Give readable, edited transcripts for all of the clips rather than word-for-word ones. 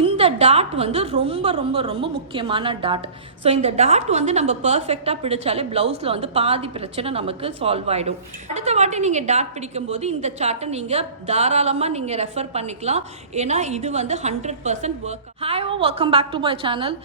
இந்த டாட் வந்து ரொம்ப ரொம்ப ரொம்ப முக்கியமான டாட். ஸோ இந்த டாட் வந்து நம்ம பர்ஃபெக்டாக பிடிச்சாலே ப்ளவுஸில் வந்து பாதி பிரச்சனை நமக்கு சால்வ் ஆகிடும். அடுத்த வாட்டி நீங்கள் டாட் பிடிக்கும்போது இந்த சார்ட்டை நீங்கள் தாராளமாக நீங்கள் ரெஃபர் பண்ணிக்கலாம். ஏன்னா இது வந்து 100% work. Hi, welcome back to my channel.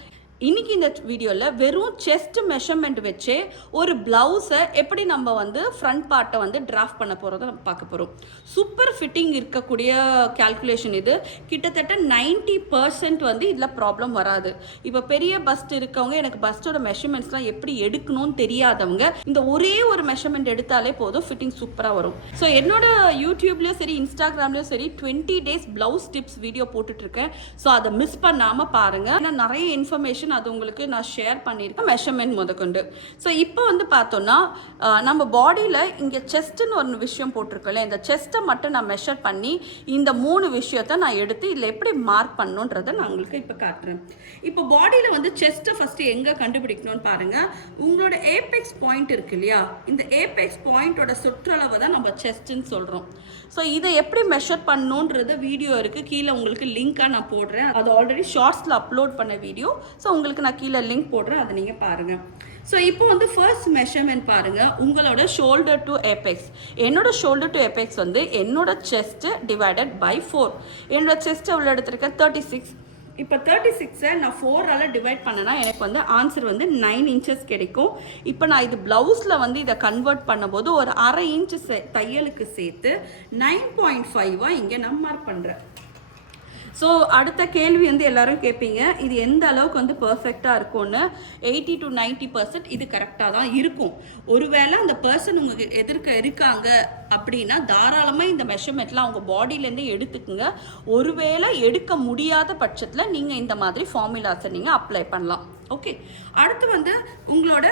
இன்றைக்கி இந்த வீடியோவில் வெறும் செஸ்ட் மெஷர்மெண்ட் வச்சே ஒரு ப்ளவுஸை எப்படி நம்ம வந்து ஃப்ரண்ட் பார்ட்டை வந்து டிராஃப்ட் பண்ண போகிறத நம்ம பார்க்க போகிறோம். சூப்பர் ஃபிட்டிங் இருக்கக்கூடிய கேல்குலேஷன் இது. கிட்டத்தட்ட 90% வந்து இதில் ப்ராப்ளம் வராது. இப்போ பெரிய பஸ்ட் இருக்கவங்க, எனக்கு பஸ்ட்டோட மெஷர்மெண்ட்ஸ்லாம் எப்படி எடுக்கணும்னு தெரியாதவங்க இந்த ஒரே ஒரு மெஷர்மெண்ட் எடுத்தாலே போதும், ஃபிட்டிங் சூப்பராக வரும். ஸோ என்னோட யூடியூப்லேயும் சரி இன்ஸ்டாகிராம்லேயும் சரி 20 days ப்ளவுஸ் டிப்ஸ் வீடியோ போட்டுட்ருக்கேன். ஸோ அதை மிஸ் பண்ணாமல் பாருங்கள். ஏன்னா நிறைய இன்ஃபர்மேஷன் அது உங்களுக்கு நான் ஷேர் பண்ணியிருக்கேன், மெஷர்மெண்ட் முதற்கொண்டு. ஸோ இப்போ வந்து பார்த்தோன்னா நம்ம பாடியில் இங்கே செஸ்ட்டுன்னு ஒரு விஷயம் போட்டிருக்கோம்ல, இந்த செஸ்ட்டை மட்டும் நான் மெஷர் பண்ணி இந்த 3 விஷயத்தை நான் எடுத்து இதில் எப்படி மார்க் பண்ணணுன்றதை நான் உங்களுக்கு இப்போ காட்டுறேன். இப்போ பாடியில் வந்து செஸ்ட்டை ஃபஸ்ட்டு எங்கே கண்டுபிடிக்கணும்னு பாருங்கள். உங்களோட ஏபெக்ஸ் பாயிண்ட் இருக்கு இல்லையா, இந்த ஏபெக்ஸ் பாயிண்டோட சுற்றளவை தான் நம்ம செஸ்ட்டுன்னு சொல்கிறோம். ஸோ இதை எப்படி மெஷர் பண்ணணுன்றது வீடியோ இருக்குது, கீழே உங்களுக்கு லிங்காக நான் போடுறேன். அது ஆல்ரெடி ஷார்ட்ஸில் அப்லோட் பண்ண வீடியோ. ஸோ உங்களுக்கு நான் கீழே லிங்க் போடுறேன், அதை நீங்கள் பாருங்கள். ஸோ இப்போ வந்து ஃபர்ஸ்ட் மெஷர்மெண்ட் பாருங்கள், உங்களோட ஷோல்டர் டு ஏபெக்ஸ். என்னோட ஷோல்டர் டு ஏபெக்ஸ் வந்து என்னோட செஸ்ட்டு டிவைடட் பை 4. என்னோட செஸ்ட் எவ்வளோ எடுத்திருக்கேன், 36. இப்போ 36 நான் 4ஆல் டிவைட் பண்ணனா எனக்கு வந்து ஆன்சர் வந்து 9 inches கிடைக்கும். இப்போ நான் இது ப்ளவுஸில் வந்து இதை கன்வெர்ட் பண்ணும்போது ஒரு ½ inch தையலுக்கு சேர்த்து 9.5 இங்கே நான் மார்க் பண்ணுறேன். ஸோ அடுத்த கேள்வி வந்து எல்லோரும் கேட்பீங்க, இது எந்த அளவுக்கு வந்து பர்ஃபெக்டாக இருக்கும்னு. 80 to 90% இது கரெக்டாக தான் இருக்கும். ஒருவேளை அந்த பர்சன் உங்களுக்கு எதிர்க்க இருக்காங்க அப்படின்னா தாராளமாக இந்த மெஷர்மெண்ட்லாம் அவங்க பாடியிலேருந்தே எடுத்துக்குங்க. ஒருவேளை எடுக்க முடியாத பட்சத்தில் நீங்கள் இந்த மாதிரி ஃபார்முலாஸை நீங்கள் அப்ளை பண்ணலாம். ஓகே, அடுத்து வந்து உங்களோட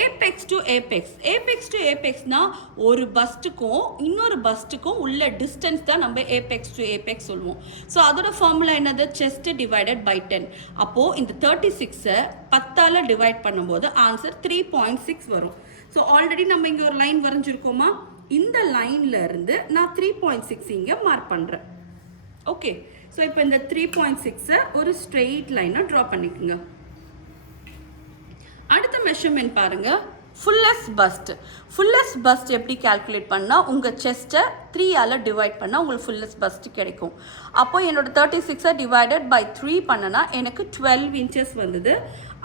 apex to apex. Apex to ஏபெக்ஸ்னா ஒரு பஸ்ட்டுக்கும் இன்னொரு பஸ்ட்டுக்கும் உள்ள டிஸ்டன்ஸ் தான் நம்ம ஏபெக்ஸ் டு ஏபெக்ஸ் சொல்லுவோம். ஸோ அதோட ஃபார்முலா என்னது, செஸ்ட் டிவைடட் பை 10. அப்போது இந்த 36 10ஆல் டிவைட் பண்ணும்போது ஆன்சர் 3.6 வரும். ஸோ ஆல்ரெடி நம்ம இங்கே ஒரு லைன் வரைஞ்சிருக்கோமா, இந்த லைனில் இருந்து நான் 3.6 இங்கே மார்க் பண்ணுறேன். ஓகே, ஸோ இப்போ இந்த 3.6 ஒரு ஸ்ட்ரெயிட் லைனாக ட்ரா பண்ணிக்கோங்க. அடுத்த மெஷர்மெண்ட் பாருங்கள், ஃபுல்லஸ்ட் பஸ்ட். ஃபுல்லஸ்ட் பஸ்ட் எப்படி கால்குலேட் பண்ணால், உங்கள் செஸ்ட்டை 3ஆல் டிவைட் பண்ணால் உங்களுக்கு ஃபுல்லஸ்ட் பஸ்ட் கிடைக்கும். அப்போது என்னோட 36 டிவைடட் பை 3 பண்ணனா எனக்கு 12 inches வந்தது.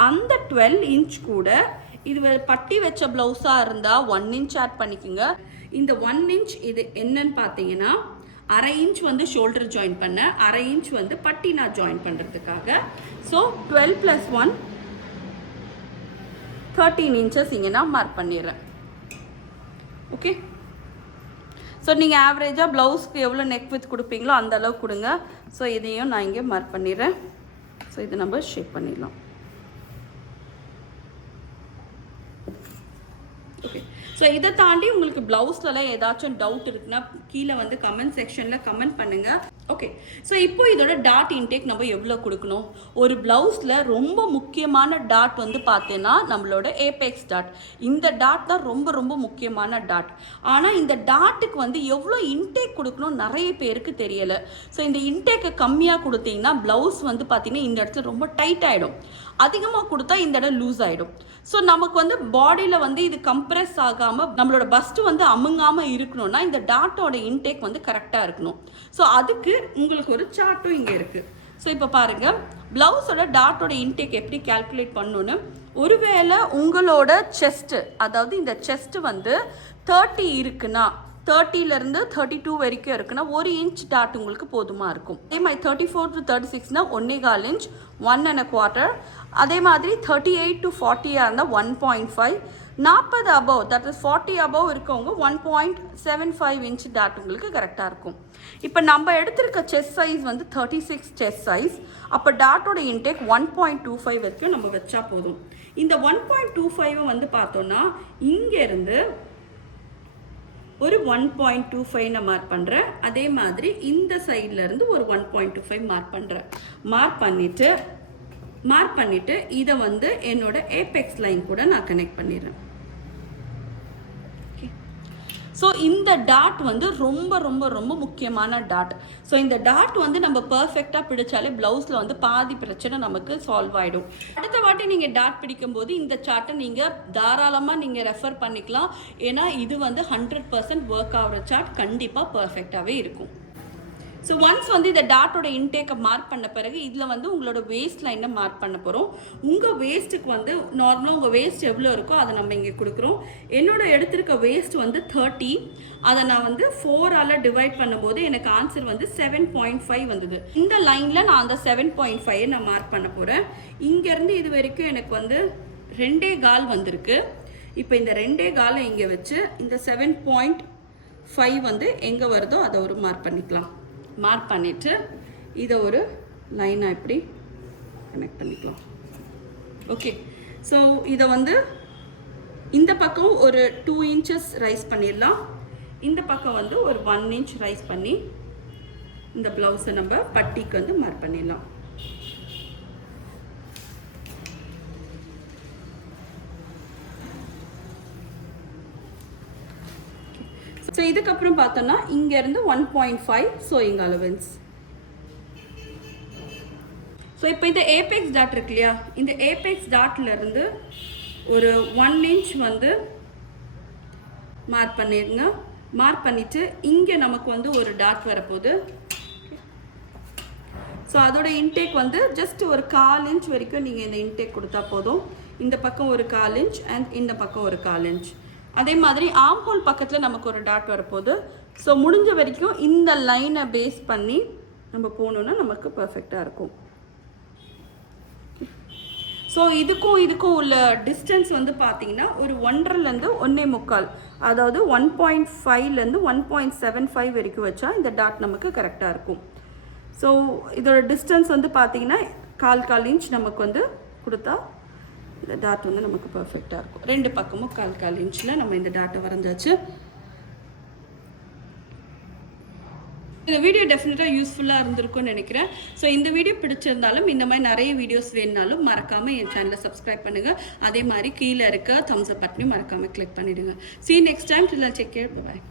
அந்த 12 inch கூட இது பட்டி வச்ச ப்ளவுஸாக இருந்தால் 1 inch ஆட் பண்ணிக்கோங்க. இந்த 1 inch இது என்னன்னு பார்த்தீங்கன்னா, ½ inch வந்து ஷோல்டர் ஜாயின் பண்ண, ½ inch வந்து பட்டி நான் ஜாயின் பண்ணுறதுக்காக. ஸோ 12 + 1 13 inches இங்கே நான் மார்க் பண்ணிடுறேன். ஓகே, ஸோ நீங்கள் ஆவரேஜாக ப்ளவுஸ்க்கு எவ்வளோ நெக் வித் கொடுப்பீங்களோ அந்த அளவுக்கு கொடுங்க. ஸோ இதையும் நான் இங்கே மார்க் பண்ணிடுறேன். ஸோ இதை நம்ம ஷேப் பண்ணிடலாம். ஓகே, ஸோ இதை தாண்டி உங்களுக்கு ப்ளவுஸ்லலாம் ஏதாச்சும் டவுட் இருக்குன்னா கீழே வந்து கமெண்ட் செக்ஷனில் கமெண்ட் பண்ணுங்கள். ஓகே, ஸோ இப்போ இதோட டாட் இன்டேக் நம்ம எவ்வளோ கொடுக்கணும். ஒரு ப்ளவுஸில் ரொம்ப முக்கியமான டாட் வந்து பார்த்தீங்கன்னா நம்மளோட ஏபெக்ஸ் டாட். இந்த டாட் தான் ரொம்ப ரொம்ப முக்கியமான டாட். ஆனால் இந்த டாட்டுக்கு வந்து எவ்வளோ இன்டேக் கொடுக்கணும் நிறைய பேருக்கு தெரியலை. ஸோ இந்த இன்டேக்கை கம்மியாக கொடுத்தீங்கன்னா ப்ளவுஸ் வந்து பார்த்திங்கன்னா இந்த இடத்துல ரொம்ப டைட் ஆகிடும். அதிகமாக கொடுத்தா இந்த இடம் லூஸ் ஆகிடும். ஸோ நமக்கு வந்து பாடியில் வந்து இது கம்ப்ரெஸ் ஆகாமல் நம்மளோட பஸ்ட்டு வந்து அமுங்காமல் இருக்கணும்னா இந்த டாட்டோட இன்டேக் வந்து கரெக்டாக இருக்கணும். ஸோ அதுக்கு உங்களுக்கு ஒரு சார்ட்டும் இங்கே இருக்குது. ஸோ இப்போ பாருங்கள், ப்ளவுஸோட டாட்டோட இன்டேக் எப்படி கால்குலேட் பண்ணணுன்னு. ஒருவேளை உங்களோட செஸ்ட்டு, அதாவது இந்த செஸ்ட்டு வந்து 30 இருக்குன்னா, 30லேருந்து 32 வரைக்கும் இருக்குன்னா 1 inch டாட் உங்களுக்கு போதுமாக இருக்கும். அதே மாதிரி 34 to 36னா 1.25 inch, 1.25. அதே மாதிரி 38 to 40 இருந்தால் 1.5. 40 above, தட் இஸ் 40 above இருக்கவங்க 1.75 inch டாட் உங்களுக்கு கரெக்டாக இருக்கும். இப்போ நம்ம எடுத்திருக்க செஸ்ட் சைஸ் வந்து 36 செஸ்ட் சைஸ். அப்போ டாட்டோட இன்டேக் 1.25 வரைக்கும் நம்ம வச்சா போதும். இந்த 1.25 வந்து பார்த்தோன்னா இங்கேருந்து ஒரு 1.25 நான் மார்க் பண்ணுறேன். அதே மாதிரி இந்த சைட்லேருந்து ஒரு 1.25 மார்க் பண்ணுறேன். மார்க் பண்ணிவிட்டு இதை வந்து என்னோட ஏபெக்ஸ் லைன் கூட நான் கனெக்ட் பண்ணிடுறேன். ஓகே, ஸோ இந்த டாட் வந்து ரொம்ப ரொம்ப ரொம்ப முக்கியமான டாட். ஸோ இந்த டாட் வந்து நம்ம பர்ஃபெக்டாக பிடிச்சாலே ப்ளவுஸில் வந்து பாதி பிரச்சனை நமக்கு சால்வ் ஆகிடும். அடுத்த வாட்டி நீங்கள் டாட் பிடிக்கும்போது இந்த சார்ட்டை நீங்கள் தாராளமாக நீங்கள் ரெஃபர் பண்ணிக்கலாம். ஏன்னா இது வந்து 100% ஒர்க் ஆகிற சார்ட், கண்டிப்பாக பர்ஃபெக்டாகவே இருக்கும். ஸோ ஒன்ஸ் வந்து இந்த டாட்டோட இன்டேக்கை மார்க் பண்ண பிறகு இதில் வந்து உங்களோட வேஸ்ட் லைனை மார்க் பண்ண போகிறோம். உங்கள் வேஸ்ட்டுக்கு வந்து நார்மலாக உங்கள் வேஸ்ட் எவ்வளோ இருக்கோ அதை நம்ம இங்கே கொடுக்குறோம். என்னோட எடுத்திருக்க வேஸ்ட் வந்து 30. அதை நான் வந்து 4ஆல் டிவைட் பண்ணும்போது எனக்கு ஆன்சர் வந்து 7.5 வந்தது. இந்த லைனில் நான் அந்த 7.5 நான் மார்க் பண்ண போகிறேன். இங்கேருந்து இது வரைக்கும் எனக்கு வந்து 2.25 வந்திருக்கு. இப்போ இந்த 2.25 இங்கே வச்சு இந்த 7.5 வந்து எங்கே வருதோ அதை ஒரு மார்க் பண்ணிக்கலாம். மார்க் பண்ணிவிட்டு இதை ஒரு லைனாக இப்படி கனெக்ட் பண்ணிக்கலாம். ஓகே, ஸோ இதை வந்து இந்த பக்கம் ஒரு 2 inches ரைஸ் பண்ணிடலாம். இந்த பக்கம் வந்து ஒரு 1 inch ரைஸ் பண்ணி இந்த ப்ளவுஸை நம்ம பட்டிக்கு வந்து மார்க் பண்ணிடலாம். ஸோ இதுக்கப்புறம் பார்த்தோன்னா இங்கேருந்து 1.5 sewing allowance. ஸோ இப்போ இந்த ஏபெக்ஸ் டாட் இருக்கு இல்லையா, இந்த ஏபெக்ஸ் டாட்லேருந்து ஒரு 1 inch வந்து மார்க் பண்ணிடுங்க. மார்க் பண்ணிவிட்டு இங்கே நமக்கு வந்து ஒரு டாட் வரப்போகுது. ஸோ அதோட இன்டேக் வந்து ஜஸ்ட் ஒரு 1/4 inch வரைக்கும் நீங்கள் இந்த இன்டேக் கொடுத்தா போதும். இந்த பக்கம் ஒரு 1/4 inch அண்ட் இந்த பக்கம் ஒரு 1/4 inch. அதே மாதிரி ஆம் ஹோல் பக்கத்தில் நமக்கு ஒரு டாட் வரப்போகுது. ஸோ முடிஞ்ச வரைக்கும் இந்த லைனை பேஸ் பண்ணி நம்ம போகணுன்னா நமக்கு பர்ஃபெக்டாக இருக்கும். ஸோ இதுக்கும் உள்ள டிஸ்டன்ஸ் வந்து பார்த்தீங்கன்னா ஒரு 1.5லேருந்து 1.25, அதாவது 1.5லேருந்து 1.75 வரைக்கும் வச்சா இந்த டாட் நமக்கு கரெக்டாக இருக்கும். ஸோ இதோட டிஸ்டன்ஸ் வந்து பார்த்தீங்கன்னா 1/4 inch நமக்கு வந்து கொடுத்தா இந்த டாட் வந்து நமக்கு பர்ஃபெக்டாக இருக்கும். 2 பக்கமும் 1/4 inchல நம்ம இந்த டாட்டை வரைஞ்சாச்சு. இந்த வீடியோ டெஃபினட்டாக யூஸ்ஃபுல்லாக இருந்திருக்கும்னு நினைக்கிறேன். ஸோ இந்த வீடியோ பிடிச்சிருந்தாலும் இந்த மாதிரி நிறைய வீடியோஸ் வேணுனாலும் மறக்காமல் என் சேனலை சப்ஸ்கிரைப் பண்ணுங்கள். அதே மாதிரி கீழே இருக்க தம்ஸ் அப் பட்டனையும் மறக்காமல் கிளிக் பண்ணிவிடுங்க. See you next time. Till then, take care. Bye bye.